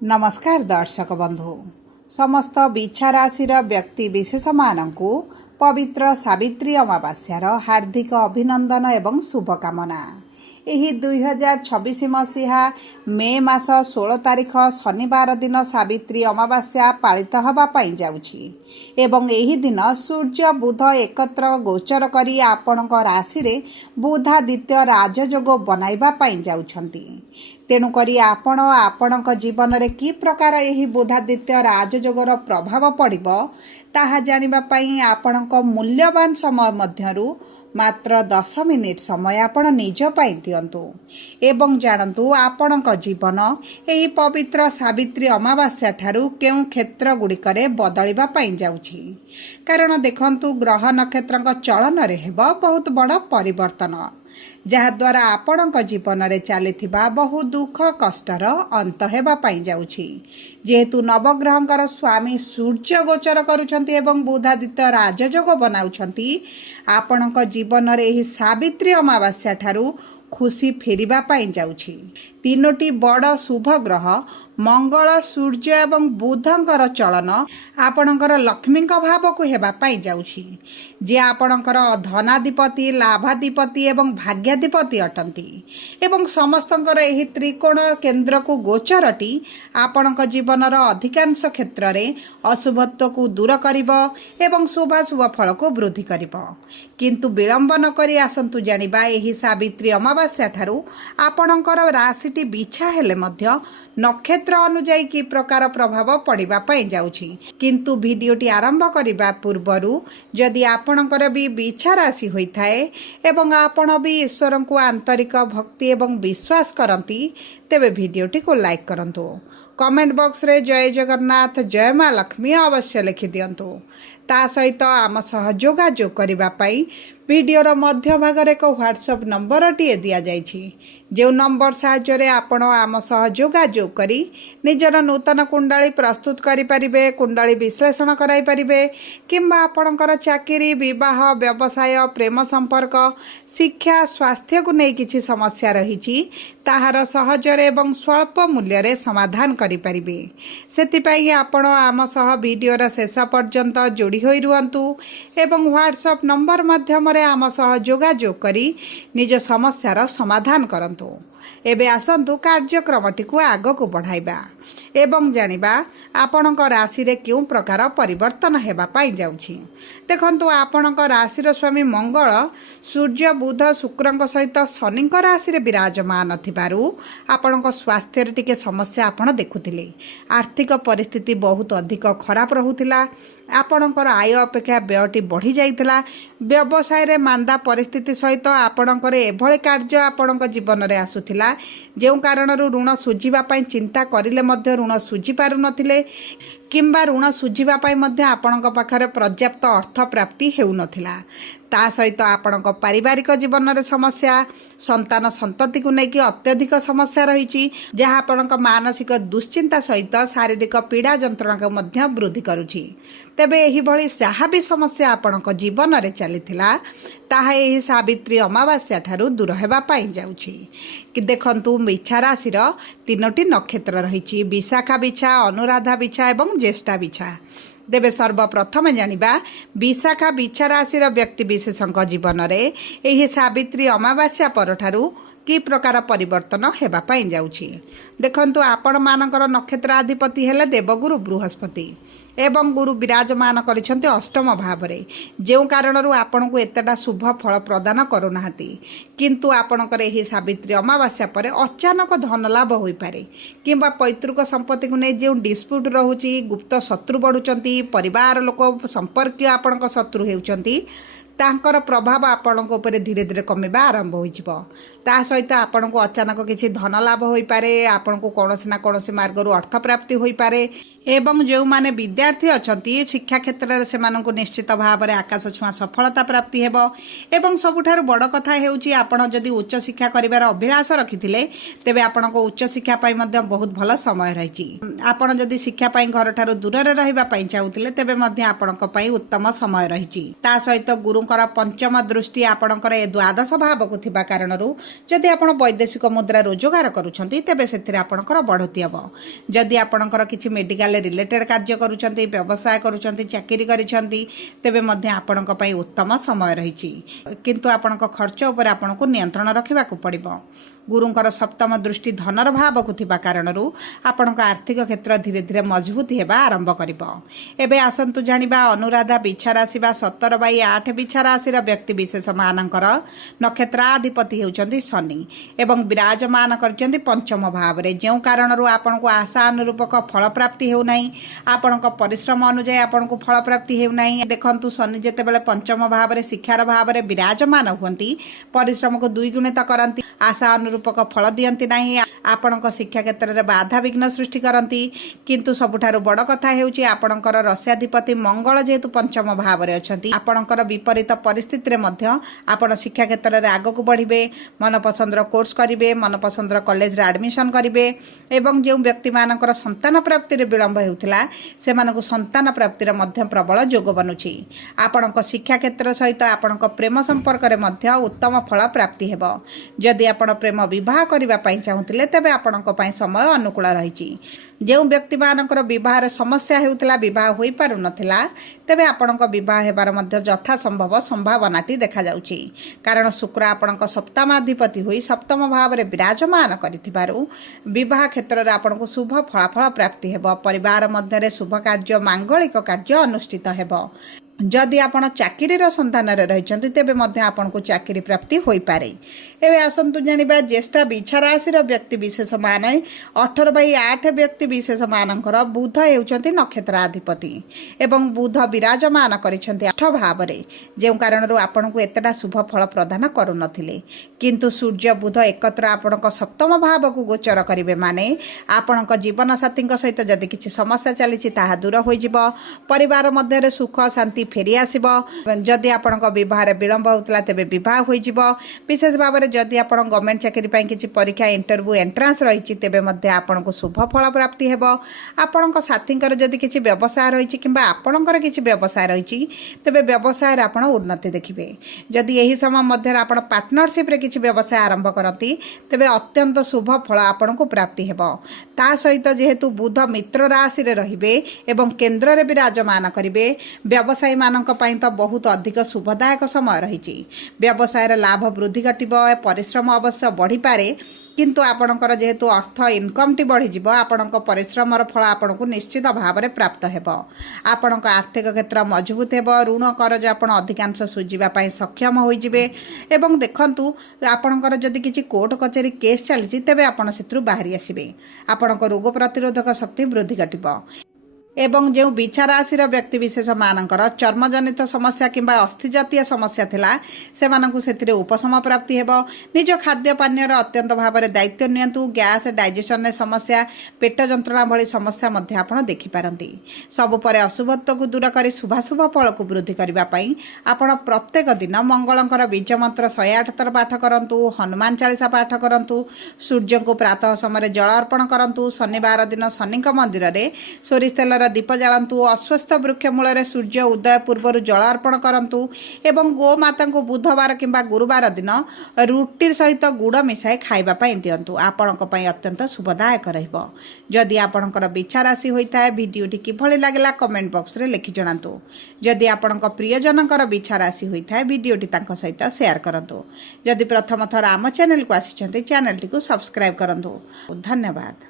नमस्कार दर्शक बंधु समस्त बिछा राशि व्यक्ति विशेष मानू पवित्र सावित्री अमावास्यार हार्दिक अभिनंदन एवं शुभकामना। यही 2026 मसीहा मे मास 16 तारिख शनिवार दिन सावित्री अमावास्या पालित होगापाई जाउछि एवं एही दिन सूर्य बुध एकत्र गोचर करी आपणक राशि रे बुधादित्य राजयोग बनाइबा पाई जाउछंती। तेणुकरी आपण आपणक जीवन रे की प्रकार एही बुधादित्य राजयोगर प्रभाव पड़िबो ताहा जानिबा पाई आपणक मूल्यवान समय मध्यरु मात्र 10 मिनिट समय आपण निज पाई दियंतु एवं जानतु आपणक जीवन एही पवित्र सावित्री अमावास्या ठारू केउ क्षेत्र गुड़िकरे बदलिबा पाई जाउछि। कारण देखंतु ग्रह नक्षत्रक चलन रे हेबो बहुत बड़ परिवर्तन जहाद्वारा आपणक जीवन रे चलीथिबा बहु दुख कष्टर अंत हेबा पाई जाउछि। जेहेतु नवग्रहंकर स्वामी सूर्य गोचर करुछंती एवं बुधादित्य राजयोग बनाउछंती आपणक जीवन रे एही सावित्री अमावास्या ठारू खुशी फेरिबा पाई जाउछि। तीनोटी बड़ शुभ ग्रह मंगल सूर्य एवं बुधंकर चलन आपणकर लक्ष्मी भाव को हेबा पाई जाउछि जे आपणकर धनाधिपति लाभाधिपति एवं भाग्याधिपति अटंती एवं समस्तंकर एही त्रिकोण केंद्र को गोचरटी आपणक जीवनर अधिकांश क्षेत्र रे अशुभत्व को दूर करिवो एवं शुभाशुभ फल को वृद्धि करिवो। किंतु विलंब न करी आसंतु जानिबा एही सावित्री अमावास्या ठारू आपणकर राशिटी बिछा हेले मध्य नक्षत्र अनुଯାୟୀ कि प्रकार प्रभाव पड़िबा पाई जाउछि। किंतु वीडियोटी आरंभ करिबा पूर्वरु जदि आपणकर भी बिछा राशि होइथाए एवं आपण भी ईश्वर को आंतरिक भक्ति एवं विश्वास करंती तेबे वीडियोटी को लाइक करंतु। कमेंट बॉक्स रे जय जगन्नाथ जय मां लक्ष्मी अवश्य लिखि दियंतु। ता सहित आम सह जोगाजोग करिबा पाई वीडियोर मध्य भाग रे एक व्हाट्सएप नंबर टी दिया जाइछि जो नंबर साहाय्य आपण आम सह जोगाजोग करी निजर नूतन कुंडली प्रस्तुत करि परिबे, कुंडली विश्लेषण कराई परिबे किंबा आपणकर चाकरी विवाह व्यवसाय प्रेम संपर्क शिक्षा स्वास्थ्य को नहीं किछि समस्या रहिछि ताहार सहजरे एवं स्वल्प मूल्य रे समाधान करि परिबे। सेतिपई आपण आम सह वीडियोर शेष पर्यंत जोड़ी होई रुहंतु एवं व्हाट्सएप नंबर माध्यम आम सह जोगाजोग करी निज समस्यार समाधान करंतु। एबे आसंतु कार्यक्रमटी को आग को बढ़ाइबा एवं जानिबा आपणक राशि रे क्यों प्रकार परिवर्तन हेबा पाई जाउछि। देखंतु आपणक राशि स्वामी मंगल सूर्य बुध शुक्रंक सहित शनिक राशि रे विराजमान थिबारु आपणक स्वास्थ्य रे टिके समस्या आपण देखुथिले। आर्थिक परिस्थिति बहुत अधिक खराब रहुथिला। आपणकर आय अपेक्षा व्ययटी बढ़ी जाइथिला। व्यवसाय रे मांदा परिस्थिति सहित आपणकर एभळे कार्य आपणक जीवन रे आसुथिला जेउ कारणरू ऋण सुझिबा पाई चिंता करिले मध्य ऋण सुझी पारु नथिले किंबा ऋण सुझिबा पाई मध्य आपणक पाखरे पर्याप्त अर्थ प्राप्ति हेउ नथिला। ता सहित आपणक पारिवारिक जीवन रे समस्या संतान संतति को लेकिन अत्यधिक समस्या रही जहाँ आपणक मानसिक दुश्चिंता सहित शारीरिक पीड़ा जंत्रणा को मध्य वृद्धि करुछि। तेबे एही भली जहाँ भी समस्या आपणक जीवन रे चलीथिला ताहा एही सावित्री अमावास्या ठारू दूर हेबा पाई जाउछि। कि देखंतु बिछा राशि तीनोटी नक्षत्र रही विशाखा बिछा अनुराधा बिछा एवं ज्येष्ठा बिछा। तेबे सर्वप्रथम जानिबा विशाखा बिछा राशि व्यक्ति विशेषक जीवन रे एही सावित्री अमावास्या परठारू कि प्रकार परिवर्तन हेबा पाई जाउछि। देखंतु आपण मानकर नक्षत्राधिपति हेले देवगुरु बृहस्पति एवं गुरु विराजमान करिसंते अष्टम भाव रे जेउ कारणरू आपण को एतटा शुभ फल प्रदान करूनाहांती। किंतु आपणकर एही सावित्री अमावास्या परे अचानक धन लाभ होई पारे किंबा पैतृक संपत्ति को नै जेउ डिस्प्यूट रहुछि गुप्त शत्रु बढ़ुचंती परिवार लोक संपर्क आपणक शत्रु हेउचंती तांकर प्रभाव आपणक ऊपर धीरे धीरे कमिबा आरंभ होइजिबो। ता सहित आपणक अचानक किछि धन लाभ होई पारे आपणक कोनोसी ना कोनोसी मार्गरु अर्थ प्राप्ति होई पारे एवं जो माने विद्यार्थी अछंती शिक्षा क्षेत्र रे सेमानकु निश्चित भाव रे आकाश छुआ सफलता प्राप्ति हेबो। एवं सबुठारु बड़ कथा हेउची आपण जदि उच्च शिक्षा करिवार अभिलाष रखिथिले तेबे आपणक उच्च शिक्षा पाई मध्य बहुत भल समय रहिछि। आपण जदि शिक्षा पाई घर ठारु दूर रे रहिबा पाई चाहुथिले तेबे मध्य आपणक पाई उत्तम समय रहिछि। ता सहित गुरु गुरुंकर पंचम दृष्टि आपणकर ए द्वादश भाव को थिबा कारणरू जदि आपण वैदेशिक मुद्रा रोजगार करूछंती तेबे सेथिरे आपणकर बढ़ोती हबो। जदि आपणकर किछि मेडिकल रिलेटेड कार्य करूछंती, व्यवसाय करूछंती, चाकरी करिछंती तेबे मध्ये आपणक पई उत्तम समय रहिछि, किंतु आपणक खर्च उपर आपणको नियंत्रण रखिबाकू पड़िबो। गुरुंकर सप्तम दृष्टि धनर भाव को थिबा कारणरू आपणक आर्थिक क्षेत्र धीरे धीरे मजबूत हेबा आरंभ करिबो। एबे आसंतु जानिबा अनुराधा बिछा राशि बा 17/8 बिछा राशि व्यक्ति विशेष मानकर नक्षत्राधिपति हेउचंती शनि एवं विराजमान करचंती पंचम भाव रे, जेउ कारणरू आपनको आशा अनुरूपक फल प्राप्ति हेउ नाही, आपणक परिश्रम अनुसार आपनको फल प्राप्ति हेउ नाही। देखंतु शनि जेतेबेले पंचम भाव रे शिक्षार भाव रे विराजमान हुंती परिश्रम को दुई गुणित करंती, आशा अनुरूपक फल दियंती नाही, आपणक शिक्षा क्षेत्र रे बाधा विघ्न सृष्टि करंती। किंतु सबुठारु बड़ कथा हेउची आपणकर रस्याधिपति मंगल जेहेतु पंचम भाव रे अछंती, आपणकर विपरीत परिस्थिति रे मध्य आपण शिक्षा क्षेत्र रे आगो को बढ़िबे, मन पसंदर कोर्स करिवे, मन पसंदर कॉलेज रे एडमिशन करिवे एवं जे व्यक्ति मानकर संतान प्राप्ति रे विलंब हेउथिला सेमानकु संतान प्राप्ति रे मध्य प्रबल योग बनुची। आपणक शिक्षा क्षेत्र सहित आपणक प्रेम संपर्क रे मध्य उत्तम फल प्राप्ति हेबो। जदि आपण प्रेम विवाह करबा पई चाहुतिले तेबे आपणक पई समय अनुकूल रहिची। जे व्यक्ति मानकर विवाह समस्या हेउथिला, विवाह होई पारु नथिला तेबे आपणक विवाह हेबार मध्य यथा संभव संभावनाटी देखा जाउची, कारण शुक्र आपणक सप्तमाधिपति होई सप्तम भाव रे विराजमान करिथिबारु विवाह क्षेत्र रे आपणक शुभ फलाफल प्राप्ति हेबो। परिवार मध्य रे शुभ कार्य, मांगलिक कार्य अनुष्ठित हेबो। जदि आपण चाकरी सन्धान रही तेबे मध्य आपको चाकरी प्राप्ति हो पारे। एवं आसतु जानिबा ज्येष्ठ बिछा राशि व्यक्ति विशेष मान 18/8 व्यक्ति विशेष मानकर बुध हेउचंती नक्षत्राधिपति एवं बुध विराजमान करिसेंती 8 भाव रे, जे कारण आपन को एतटा शुभ फल प्रदान करू नथिले, किंतु सूर्य बुध एकत्र आपनक सप्तम भाव को गोचर करिवे माने आपनक जीवन साथी सहित जदि किछि समस्या चली ताहा दूर हो जिवो, परिवार मध्य रे सुख शांति फेरी आसिब। जदि आपनक विवाह विलंब होता तेबे विवाह हो जिवो। विशेष भाव में जदि आप गवर्नमेंट चाकरी पाई किछि परीक्षा इंटरव्यू एंट्रांस रही तेबे मध्य आपनको शुभ फल प्राप्ति हेबो। आपनक साथींकर जदि किछि व्यवसाय रही किंबा आपनकर किछि व्यवसाय रही तेबे व्यवसाय रे आपण उन्नति देखिबे। जदि एही समय मध्य आपण पार्टनरशिप रे किछि व्यवसाय आरंभ करती तेबे अत्यंत शुभ फल आपनको प्राप्ति हेबो। ता सहित जेहेतु बुध मित्र राशि रे रहिबे एवं केंद्र रे विराजमान करिवे, व्यवसायी मानक पई तो बहुत अधिक शुभदायक समय रही। व्यवसाय रे लाभ वृद्धि घटिबो, परिश्रम अवश्य बढ़ी पारे, किंतु आपणकर जेहेतु अर्थ इनकम टी बढ़ी जिवो, आपणक परिश्रमर फल आपणको निश्चित भाव में प्राप्त हेबो। आपणक आर्थिक क्षेत्र मजबूत हेबो, ऋण करज आपण अधिकांश सुझिबा पई सक्षम होई जिवे एवं देखंतु आपणकर जदि किछि कोर्ट कचेरी केस चली तेबे आपण सेत्रु बाहरी आसीबे। आपणक रोग प्रतिरोधक शक्ति वृद्धि घटिबो एवं जो बिछा राशि व्यक्ति विशेष मानकर चर्मजनित समस्या किंबा अस्थि जातीय समस्या थिला सेमानकु सेतिरे उपशम प्राप्ति हेबो। निज खाद्य पानीयर अत्यंत भाव में दायित्व नियंतु। गैस डाइजेशन समस्या, पेट जंत्रणा भली समस्या मध्य आपण देखि पारंती। सबु परे अशुभत्व को दूर करी शुभाशुभ फल को वृद्धि करबा पई आपण प्रत्येक दिन मंगलंकर बीज मंत्र 108 थर पाठ करंतु, हनुमान चालीसा पाठ करंतु, सूर्य को प्रातः समय जल अर्पण करंतु, शनिवार दिन शनिक मंदिर रे सोरिष तेल दीप जालंतु, अश्वस्थ वृक्ष मूल सूर्य उदय पूर्व जल अर्पण करंतु एवं गोमाता को बुधवार किंबा गुरुवार दिन रुटी सहित गुड़ मिसाई खाइबा पई दियंतु। आपणक पई अत्यंत शुभदायक रहिबो। जदि आपणकर बिछा राशि होइता भिडियोटी किभଳି लागला कमेंट बॉक्स रे लिखि जणांतु। जदि आपणक प्रियजनकर बिछा राशि होइता भिडियोटी तांको सहित शेयर करंतु। जदि प्रथम थर आम चैनल को आसिछन्ते चैनल टी को सब्सक्राइब करंतु। धन्यवाद।